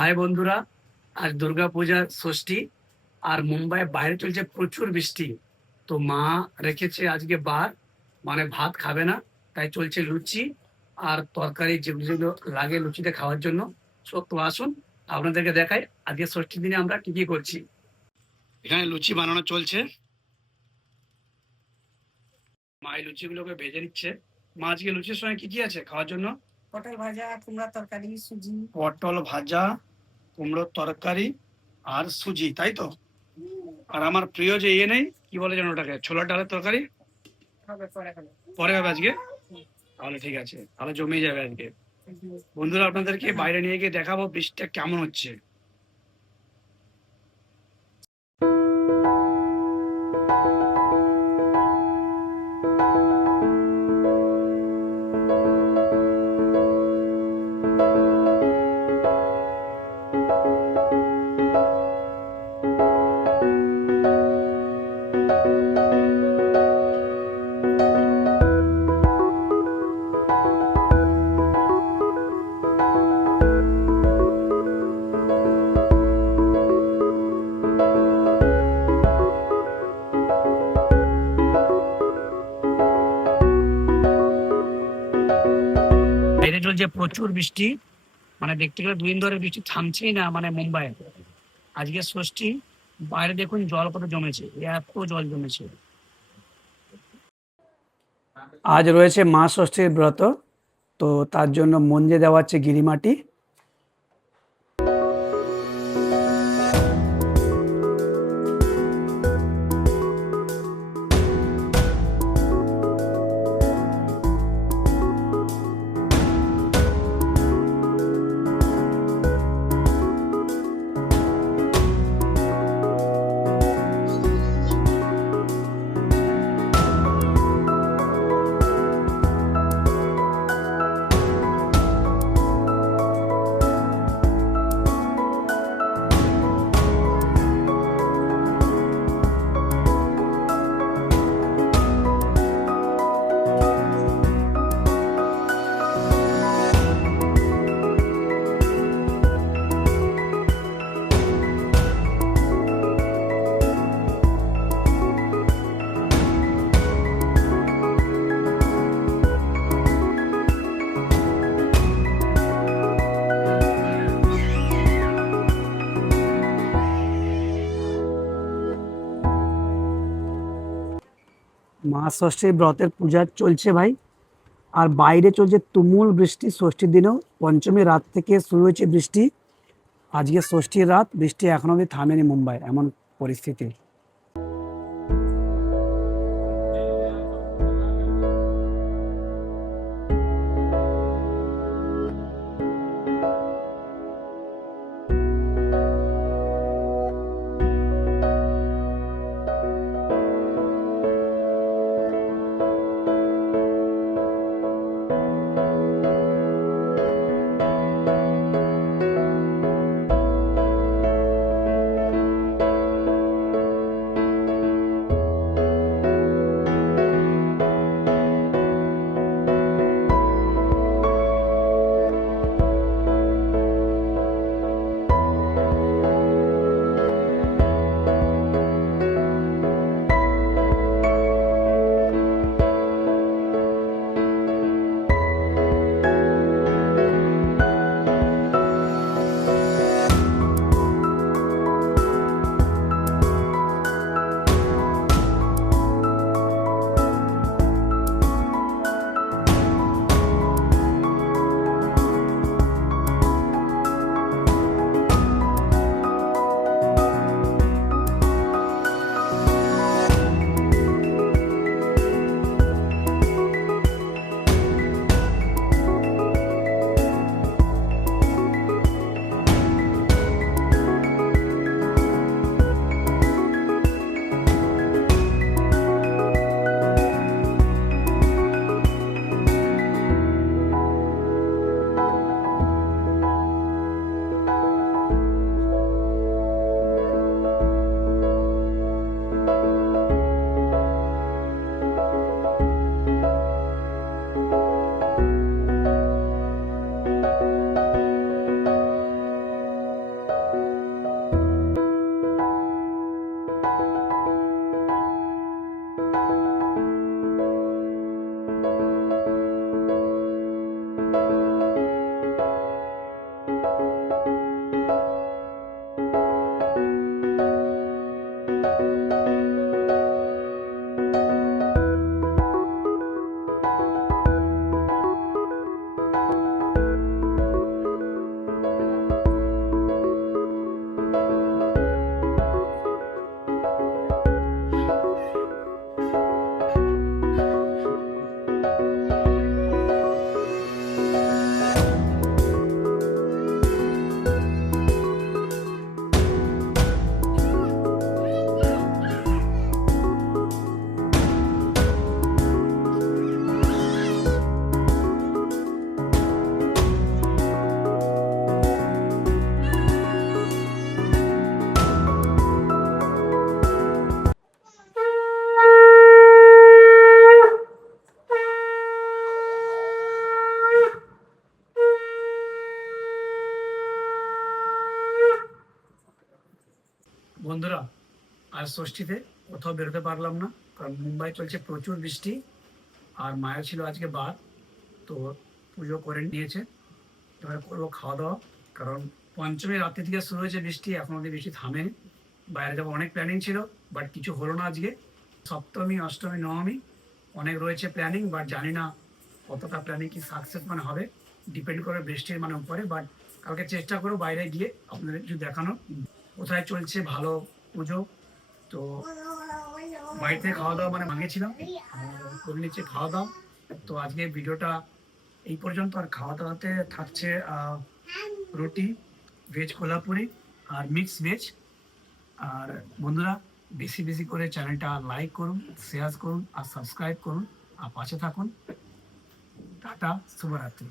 High বন্ধুরা, আজ দুর্গাপূজার ষষ্ঠী। আর মুম্বাই বাইরে চলছে প্রচুর বৃষ্টি। তো মা রেখেছে আজকে মানে ভাত খাবে না, তাই চলছে লুচি আর তরকারি, যেগুলো যেগুলো লাগে লুচিতে খাওয়ার জন্য। তো আসুন আপনাদেরকে দেখাই আজকে ষষ্ঠীর দিনে আমরা কি কি করছি। এখানে লুচি বানানো চলছে। মা এই লুচিগুলোকে ভেজে নিচ্ছে। মা আজকে লুচির সঙ্গে কি কি আছে খাওয়ার জন্য? পটল ভাজা, কুমড়া তরকারি, সুজি। পটল ভাজা, কুমড়োর তরকারি আর সুজি, তাই তো? আর আমার প্রিয় যে নেই, কি বলে যেন ওটাকে, ছোলার ডালের তরকারি। হবে পরে হবে। পরে হবে আজকে? তাহলে ঠিক আছে, তাহলে জমে যাবে আজকে। বন্ধুরা, আপনাদেরকে বাইরে নিয়ে গিয়ে দেখাবো বৃষ্টিটা কেমন হচ্ছে। বাইরে চলছে প্রচুর বৃষ্টি, মানে দেখতে গেলে 2 দিন ধরে বৃষ্টি থামছেই না, মানে মুম্বাইয়ে। আজকে ষষ্ঠী, বাইরে দেখুন জল কত জমেছে, এত জল জমেছে। আজ রয়েছে মা ষষ্ঠীর ব্রত, তো তার জন্য মঞ্জে দেওয়া হচ্ছে গিরিমাটি। মা ষষ্ঠীর ব্রতের পূজা চলছে ভাই। আর বাইরে চলছে তুমুল বৃষ্টি ষষ্ঠীর দিনেও। পঞ্চমী রাত থেকে শুরু হয়েছে বৃষ্টি। আজকে ষষ্ঠীর রাত, বৃষ্টি এখনো অব্দি থামেনি মুম্বাই, এমন পরিস্থিতি। বন্ধুরা, আজ ষষ্ঠীতে কোথাও বেরোতে পারলাম না, কারণ মুম্বাই চলছে প্রচুর বৃষ্টি। আর মায়ের ছিল আজকে বার, তো পুজো করে নিয়েছে। এবার করবো খাওয়া দাওয়া, কারণ পঞ্চমী রাত্রি থেকে শুরু হয়েছে বৃষ্টি, এখন অব্দি বৃষ্টি থামেনি। বাইরে যাবো অনেক প্ল্যানিং ছিল, বাট কিছু হলো না আজকে। সপ্তমী, অষ্টমী, নবমী অনেক রয়েছে প্ল্যানিং, বাট জানি না কতটা প্ল্যানিং কি সাকসেস হবে, ডিপেন্ড করে বৃষ্টির উপরে। বাট কালকে চেষ্টা করবো বাইরে গিয়ে আপনাদের কিছু দেখানো, কোথায় চলছে ভালো পুজো। তো বাড়িতে খাওয়া দাওয়া মাঙিয়েছিলাম, করে নিচ্ছে খাওয়া দাওয়া। তো আজকে ভিডিওটা এই পর্যন্ত। আর খাওয়া দাওয়াতে থাকছে রুটি, ভেজ কোল্হাপুরি আর মিক্স ভেজ। আর বন্ধুরা, বেশি বেশি করে চ্যানেলটা লাইক করুন, শেয়ার করুন আর সাবস্ক্রাইব করুন, আর পাশে থাকুন। টাটা, শুভরাত্রি।